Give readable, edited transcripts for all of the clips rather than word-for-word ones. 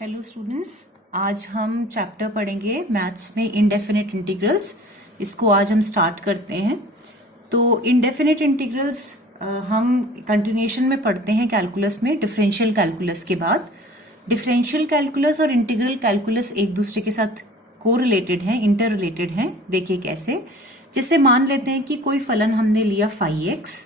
Hello students, आज हम chapter पढ़ेंगे मैथ्स में इंडेफिनिट इंटीग्रल्स। इसको आज हम स्टार्ट करते हैं। तो इंडेफिनिट इंटीग्रल्स हम कंटिन्यूएशन में पढ़ते हैं कैलकुलस में, डिफरेंशियल कैलकुलस के बाद। डिफरेंशियल कैलकुलस और इंटीग्रल कैलकुलस एक दूसरे के साथ कोरिलेटेड हैं, इंटर रिलेटेड हैं। देखिए कैसे। जैसे मान लेते हैं कि कोई फलन हमने लिया 5x।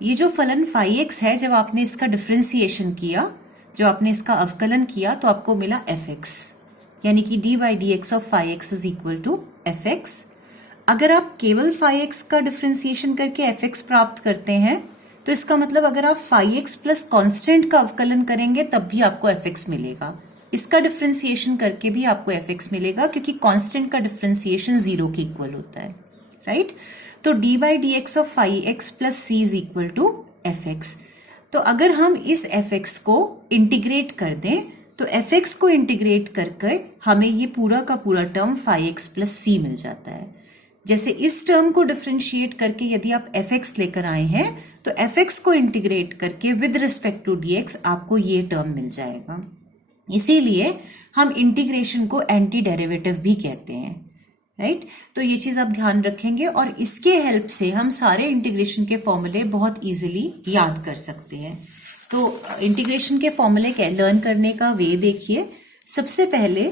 ये जो फलन 5x है, जब आपने इसका डिफरेंशिएशन किया, जो आपने इसका अवकलन किया, तो आपको मिला fx, यानी कि d by D x of 5x is equal to fx। अगर आप केवल 5x का डिफरेंशिएशन करके fx प्राप्त करते हैं, तो इसका मतलब अगर आप 5x प्लस कॉन्स्टेंट का अवकलन करेंगे तब भी आपको fx मिलेगा। इसका डिफरेंशिएशन करके भी आपको fx मिलेगा, क्योंकि कांस्टेंट का डिफरेंशिएशन 0 के इक्वल होता है, राइट। तो d by D x of 5x plus c is equal to fx। तो अगर हम इस fx को इंटीग्रेट कर दें, तो fx को इंटीग्रेट करके हमें ये पूरा का पूरा टर्म 5x प्लस सी मिल जाता है। जैसे इस टर्म को डिफरेंशिएट करके यदि आप fx लेकर आए हैं, तो fx को इंटीग्रेट करके विद रिस्पेक्ट टू dx आपको ये टर्म मिल जाएगा। इसीलिए हम इंटीग्रेशन को एंटी डेरिवेटिव भी कहते हैं, राइट। तो ये चीज आप ध्यान रखेंगे, और इसके हेल्प से हम सारे इंटीग्रेशन के फॉर्मूले बहुत इजीली याद कर सकते हैं। तो इंटीग्रेशन के फॉर्मूले लर्न करने का वे देखिए। सबसे पहले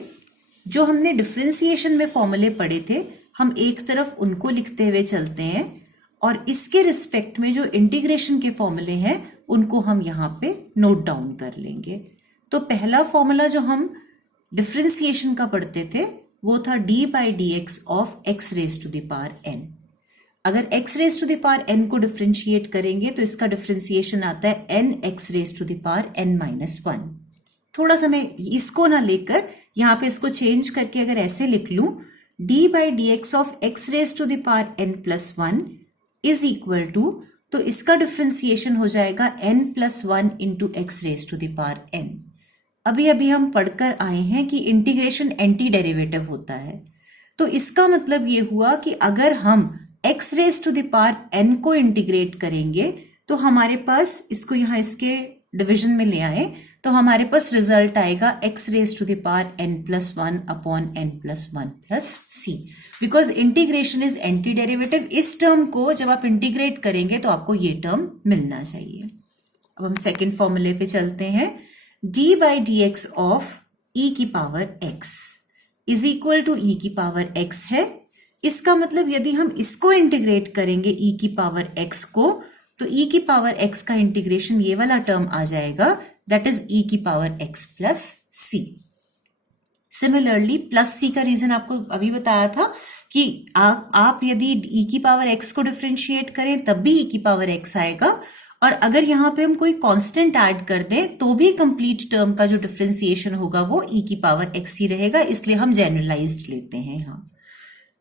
जो हमने डिफरेंशिएशन में फॉर्मूले पढ़े थे, हम एक तरफ उनको लिखते हुए चलते हैं, और इसके रिस्पेक्ट में जो इंटीग्रेशन के फॉर्मूले हैं उनको हम यहाँ पे नोट डाउन कर लेंगे। तो पहला फॉर्मूला जो हम डिफरेंशिएशन का पढ़ते थे वो था d by D x of x raise to the power n। अगर x raise to the power n को डिफरेंशिएट करेंगे तो इसका डिफरेंशिएशन आता है n x raise to the power n minus 1। थोड़ा सा मैं इसको ना लेकर यहाँ पे इसको चेंज करके अगर ऐसे लिख लूं, d by D x of x raise to the power n plus 1 is equal to, तो इसका डिफरेंशिएशन हो जाएगा n plus 1 into x raise to the power n। अभी अभी हम पढ़कर आए हैं कि इंटीग्रेशन एंटी डेरिवेटिव होता है। तो इसका मतलब ये हुआ कि अगर हम x raise to the power n को इंटीग्रेट करेंगे, तो हमारे पास, इसको यहाँ इसके डिवीजन में ले आए, तो हमारे पास रिजल्ट आएगा x raise to the power n plus 1 upon n plus 1 plus c। Because integration is anti derivative. इस टर्म को जब आप इंटीग्रेट करेंगे तो आपको ये टर्म मिलना चाहिए। अब हम सेकेंड फॉर्मूले पे चलते हैं। d by D x of e की power x is equal to e की पावर x है। इसका मतलब यदि हम इसको इंटीग्रेट करेंगे e की पावर x को, तो e की पावर x का इंटीग्रेशन ये वाला टर्म आ जाएगा, दैट इज e की power x plus c। Similarly plus c का रीजन आपको अभी बताया था कि आप यदि e की पावर x को डिफरेंशिएट करें तब भी e की पावर x आएगा, और अगर यहां पे हम कोई कांस्टेंट ऐड कर दें तो भी कंप्लीट टर्म का जो डिफरेंशिएशन होगा वो e की पावर x ही रहेगा, इसलिए हम जनरलाइज्ड लेते हैं यहाँ।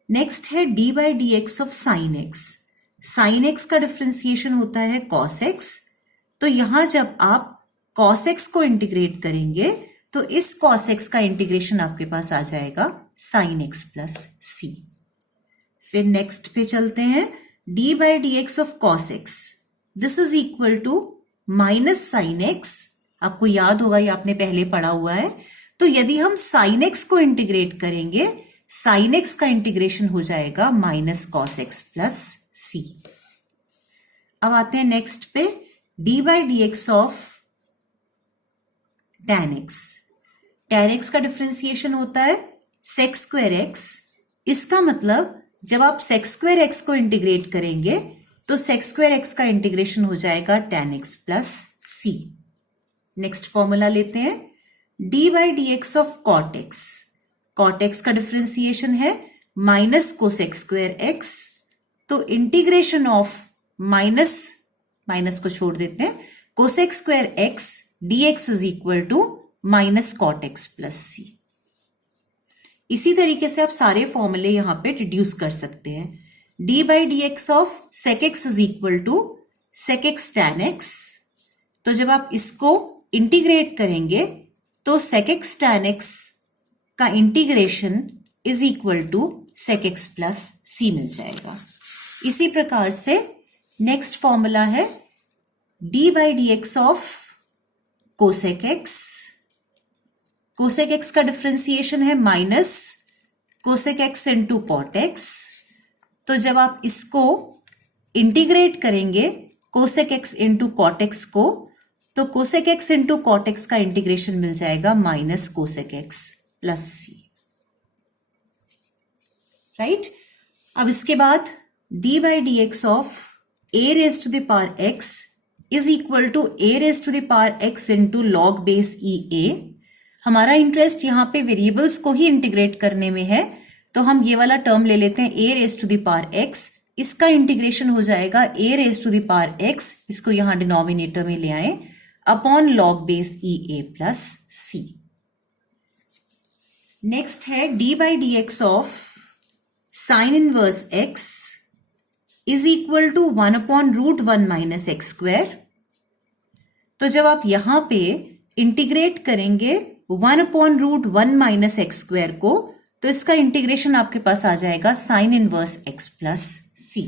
नेक्स्ट है d by D x of sine x। Sine x का डिफरेंशिएशन होता है cos x। तो यहां जब आप cos x को इंटीग्रेट करेंगे तो इस cos x का इंटीग्रेशन आपके पास आ जाएगा sin x प्लस c। फिर नेक्स्ट पे चलते हैं, d by D x of cos x this is equal to minus sine x. आपको याद होगा, ये आपने पहले पढ़ा हुआ है। तो यदि हम साइन एक्स को इंटीग्रेट करेंगे, साइन एक्स का इंटीग्रेशन हो जाएगा माइनस कॉस एक्स प्लस सी। अब आते हैं नेक्स्ट पे, d by D x of tan x। tan x का डिफरेंशिएशन होता है sec स्क्वायर x। इसका मतलब जब आप sec स्क्वायर x को इंटीग्रेट करेंगे तो sec स्क्वायर x का इंटीग्रेशन हो जाएगा tan x plus c। Next formula लेते हैं, d by D x of cot x। cot x का डिफरेंशिएशन है माइनस कोसेक स्क्वायर x। तो इंटीग्रेशन ऑफ माइनस को छोड़ देते हैं, cosec square x dx is equal to minus cot x plus c। इसी तरीके से आप सारे फॉर्मूले यहां पे रिड्यूस कर सकते हैं। d by D x of sec x is equal to sec x tan x। तो जब आप इसको इंटीग्रेट करेंगे तो sec x tan x का integration is equal to sec x plus c मिल जाएगा। इसी प्रकार से नेक्स्ट फॉर्मूला है d by D x of cosec x cosec x का डिफरेंशिएशन है minus cosec x into cot x. तो जब आप इसको इंटीग्रेट करेंगे cosec x into cot x को, तो cosec x into cot x का इंटीग्रेशन मिल जाएगा minus cosec x plus c, right. अब इसके बाद D by D x of A raise to the power X is equal to A raise to the power X into log base E A. हमारा interest यहाँ पे variables को ही integrate करने में है, तो हम ये वाला टर्म ले लेते हैं A raise to the power X. इसका इंटीग्रेशन हो जाएगा A raise to the power X, इसको यहां डिनोमिनेटर में ले आए, upon log base E A plus C. Next है D by D x of sine inverse x is equal to 1 upon root 1 minus X square. तो जब आप यहां पे इंटीग्रेट करेंगे 1 upon root 1 minus X square को, तो इसका इंटीग्रेशन आपके पास आ जाएगा sine inverse x plus C.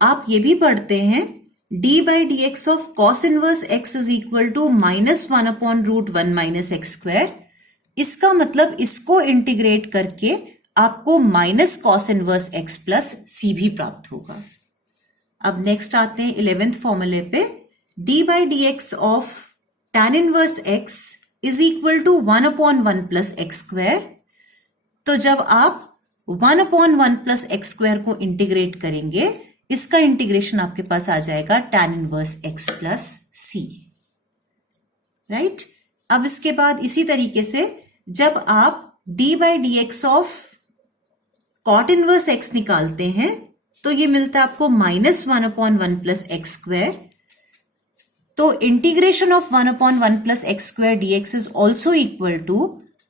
आप ये भी पढ़ते हैं D by D x of cos inverse x is equal to minus 1 upon root 1 minus X square. इसका मतलब इसको इंटीग्रेट करके आपको minus cos inverse x plus C भी प्राप्त होगा। अब नेक्स्ट आते हैं 11th फॉर्मूले पे, d by D x of tan inverse x is equal to 1 upon 1 plus x square. तो जब आप 1 अपॉन 1 प्लस एक्स स्क्वायर को इंटीग्रेट करेंगे, इसका इंटीग्रेशन आपके पास आ जाएगा tan inverse x plus c, right. अब इसके बाद इसी तरीके से जब आप d by D x of cot inverse x निकालते हैं, तो ये मिलता है आपको minus 1 upon 1 plus x square. तो integration of 1 upon 1 plus x square D X is also equal to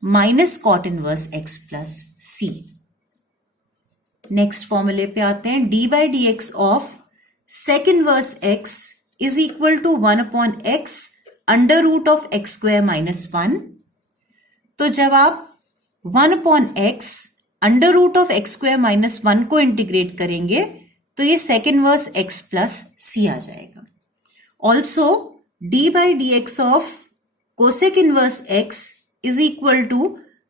minus cot inverse x plus C. Next फॉर्मूले पे आते हैं, D by D x of sec inverse x is equal to 1 upon X under root of X square minus 1। तो जब आप 1 upon X under root of X square minus 1 को integrate करेंगे, तो ये सेक इनवर्स एक्स प्लस सी आ जाएगा। Also, d by dx of cosec inverse x is equal to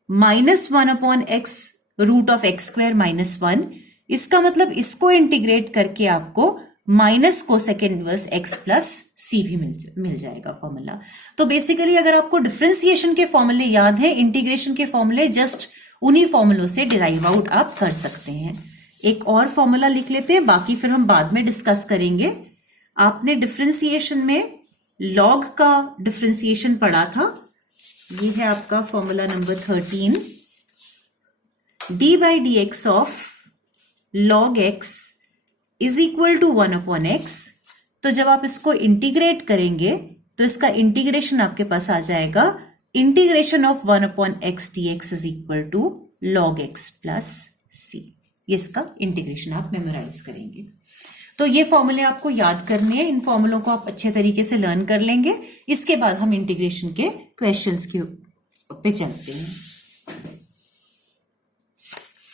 minus 1 upon x root of x square minus 1। इसका मतलब इसको integrate करके आपको minus cosec inverse x plus C भी मिल जाएगा फॉर्मूला। तो बेसिकली अगर आपको डिफरेंशिएशन के फॉर्मूले याद है, इंटीग्रेशन के फॉर्मूले जस्ट उन्हीं फॉर्मूलों से डिराइव आउट आप कर सकते हैं। एक और फॉर्मूला लिख लेते हैं, बाकी फिर हम बाद में डिस्कस करेंगे। आपने डिफरेंशिएशन में लॉग का डिफरेंशिएशन पढ़ा था, ये है आपका formula number 13, d by D x of log x is equal to 1 upon x. तो जब आप इसको इंटीग्रेट करेंगे, तो इसका इंटीग्रेशन आपके पास आ जाएगा integration of 1 upon X D X is equal to log X plus C. ये इसका इंटीग्रेशन आप मेमोराइज करेंगे। तो ये फॉर्मूले आपको याद करने हैं, इन फॉर्मूलों को आप अच्छे तरीके से लर्न कर लेंगे। इसके बाद हम इंटीग्रेशन के क्वेश्चंस के पे चलते हैं।